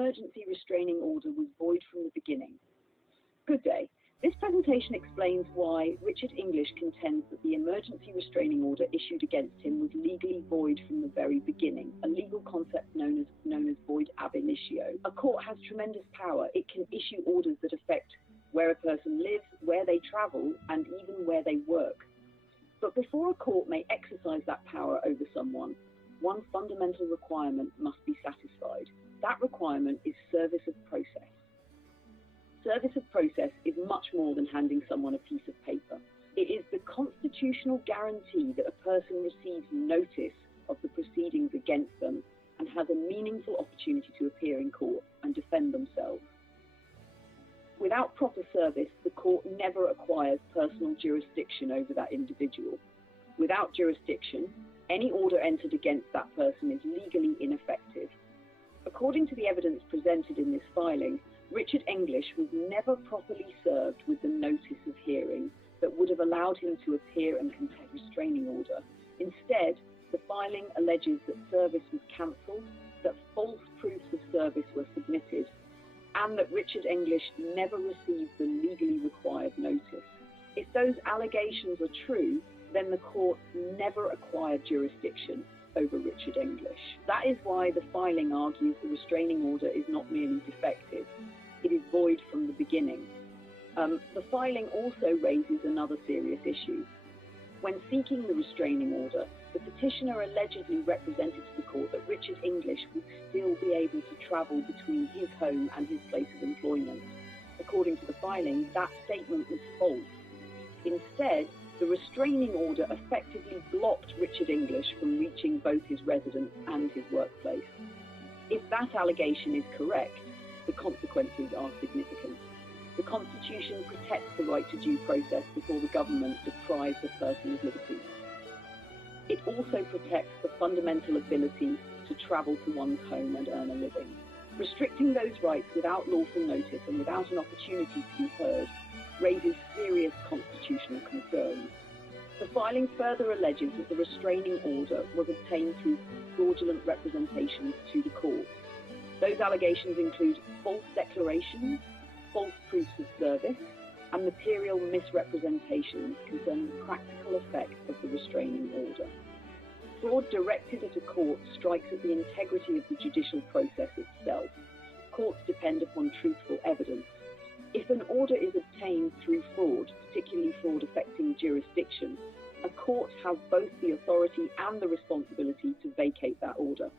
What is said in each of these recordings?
emergency restraining order was void from the beginning. Good day. This presentation explains why Richard English contends that the emergency restraining order issued against him was legally void from the very beginning, a legal concept known as void ab initio. A court has tremendous power. It can issue orders that affect where a person lives, where they travel, and even where they work. But before a court may exercise that power over someone, one fundamental requirement must be satisfied. That requirement is service of process. Service of process is much more than handing someone a piece of paper. It is the constitutional guarantee that a person receives notice of the proceedings against them and has a meaningful opportunity to appear in court and defend themselves. Without proper service, the court never acquires personal jurisdiction over that individual. Without jurisdiction, any order entered against that person is legally ineffective. According to the evidence presented in this filing, Richard English was never properly served with the notice of hearing that would have allowed him to appear and contest a restraining order. Instead, the filing alleges that service was cancelled, that false proofs of service were submitted, and that Richard English never received the legally required notice. If those allegations are true, then the court never acquired jurisdiction over Richard English. That is why the filing argues the restraining order is not merely defective, it is void from the beginning. The filing also raises another serious issue. When seeking the restraining order, the petitioner allegedly represented to the court that Richard English would still be able to travel between his home and his place of employment. According to the filing, that statement was false. Instead, the restraining order effectively blocked Richard English from reaching both his residence and his workplace. If that allegation is correct, the consequences are significant. The Constitution protects the right to due process before the government deprives a person of liberty. It also protects the fundamental ability to travel to one's home and earn a living. Restricting those rights without lawful notice and without an opportunity to be heard raises serious constitutional concerns. The filing further alleges that the restraining order was obtained through fraudulent representations to the court. Those allegations include false declarations, false proofs of service, and material misrepresentations concerning the practical effect of the restraining order. Fraud directed at a court strikes at the integrity of the judicial process itself. Courts depend upon truthful evidence. If an order is obtained through fraud, particularly fraud affecting jurisdiction, a court has both the authority and the responsibility to vacate that order.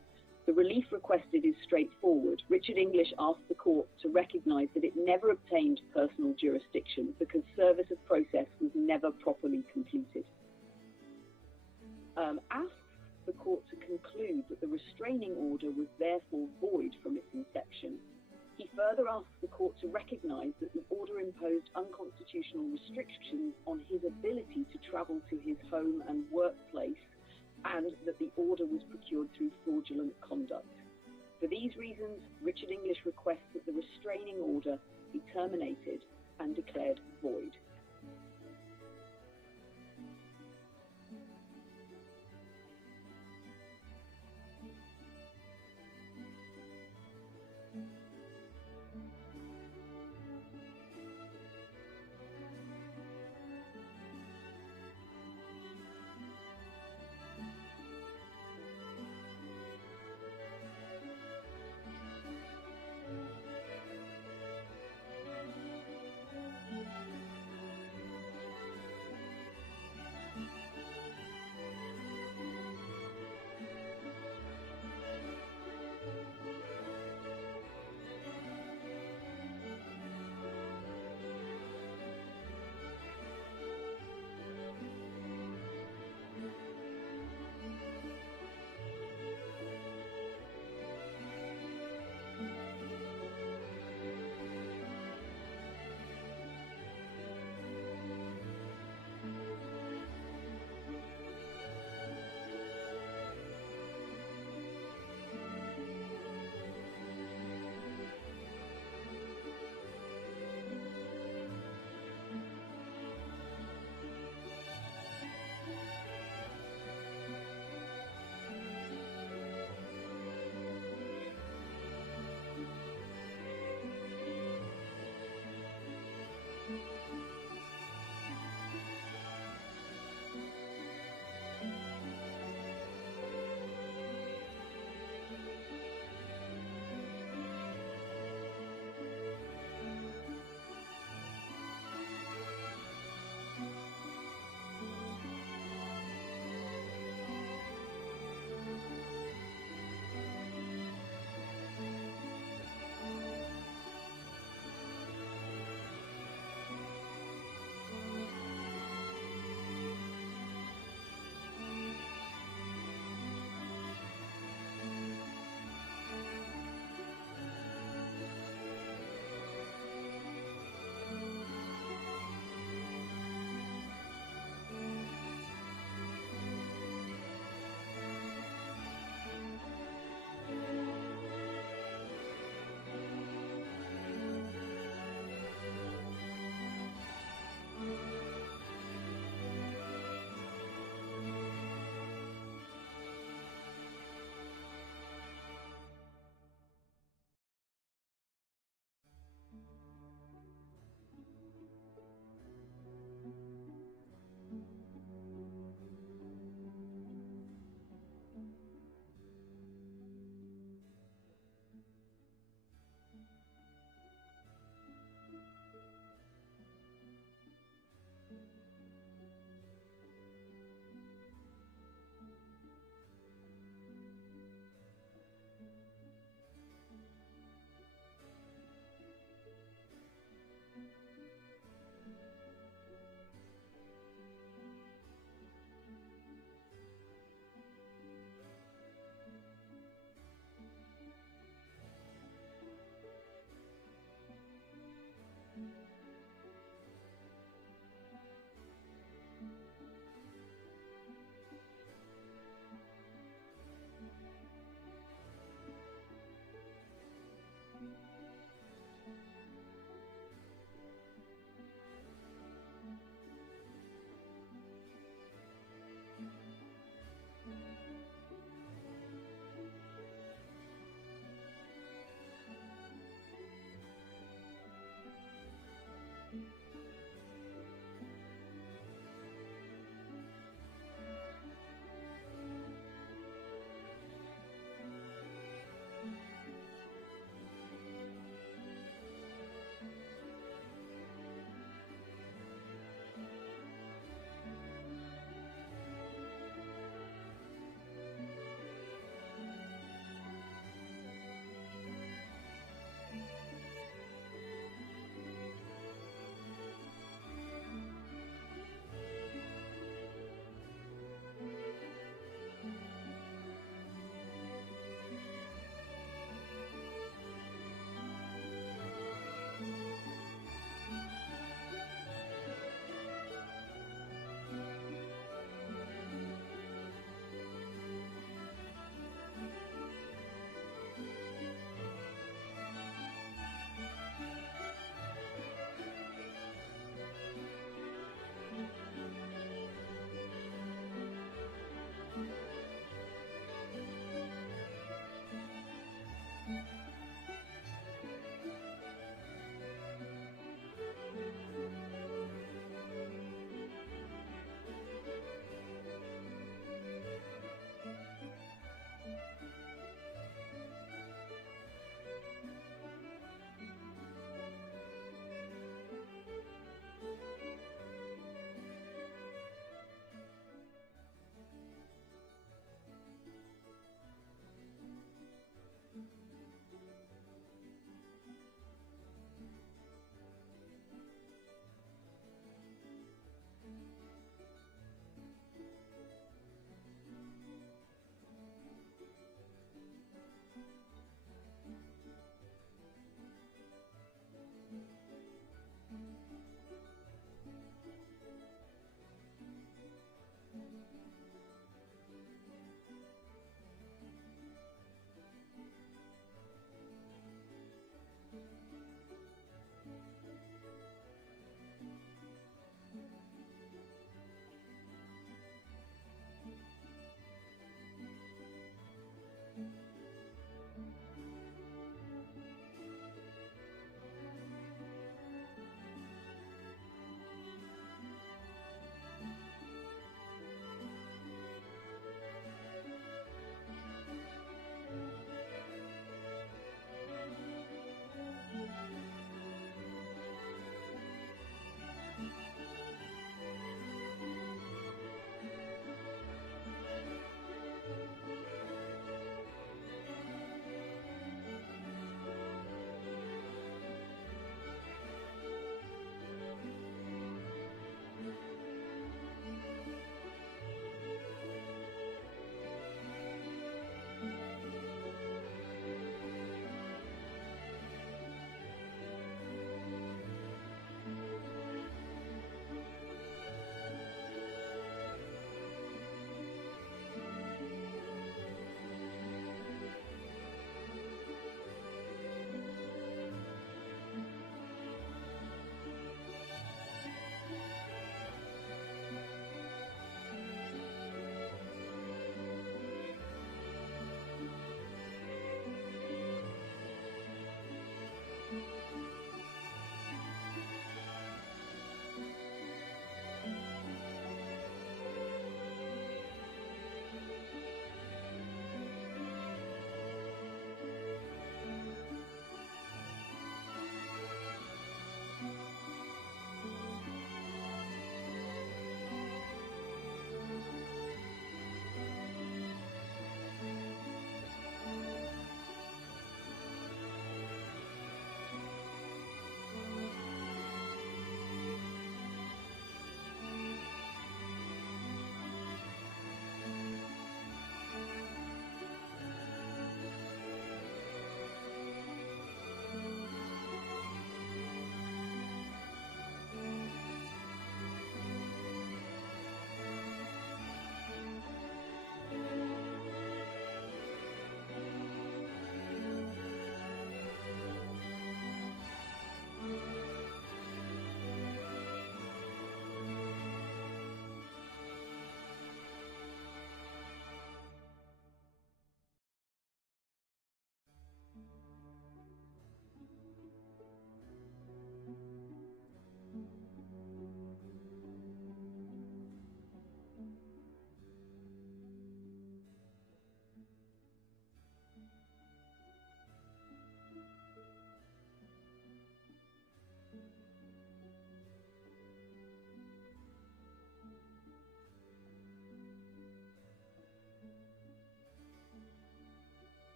The relief requested is straightforward. Richard English asked the court to recognise that it never obtained personal jurisdiction because service of process was never properly completed. Asks the court to conclude that the restraining order was therefore void from its inception. He further asks the court to recognise that the order imposed unconstitutional restrictions on his ability to travel to his home and workplace, and that the order was procured through fraudulent conduct. For these reasons, Richard English requests that the restraining order be terminated and declared void.